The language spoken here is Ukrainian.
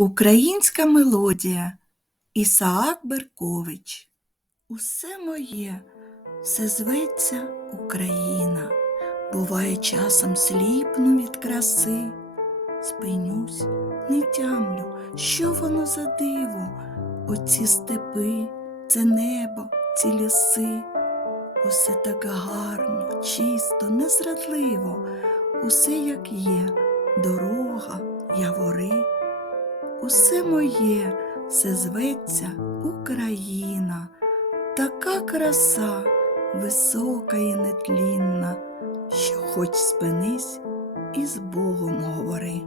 Українська мелодія Ісаак Беркович. Усе моє, все зветься Україна. Буває, часом сліпну від краси. Спинюсь, не тямлю, що воно за диво, оці степи, це небо, ці ліси. Усе так гарно, чисто, незрадливо, усе як є, дорога, явори. Усе моє, все зветься Україна, така краса, висока і нетлінна, що хоч спинись і з Богом говори.